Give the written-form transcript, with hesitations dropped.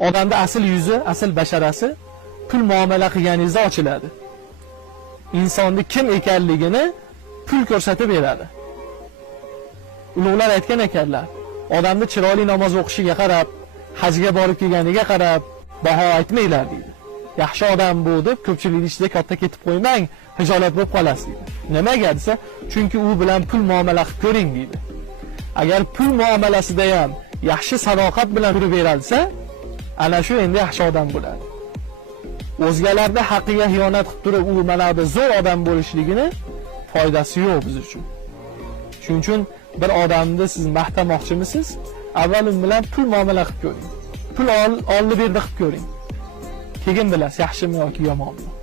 Odamda asl yuzi, asl basharasi pul muomala qilganingizda ochiladi. Insonni kim ekanligini pul ko'rsatib beradi. Ulug'lar aytgan ekanlar, odamni chiroyli namoz o'qishiga qarab, hajga borib kelganiga qarab baho aytmaylar deydi. Yaxshi odam bu deb ko'pchilikning ichida katta ketib qo'ymang, hijolat bo'lib qolasiz deydi. Nimaga desa, chunki u bilan pul muomala qilib ko'ring deydi. Agar pul muomalasida ham yaxshi sadoqat bilan yurib beralsa, ana shu endi yaxshi odam bo'ladi. O'zgalarda haqqiga xiyonat qilib turib, u mana bu zo'r odam bo'lishligini foydasi yo'q biz uchun. Shuning uchun bir odamni siz maqtamoqchimisiz? Avval u bilan pul muomala qilib ko'ring. Pul oldi berdi qilib ko'ring. Keyin bilasiz, yaxshimi yoki yomonmi.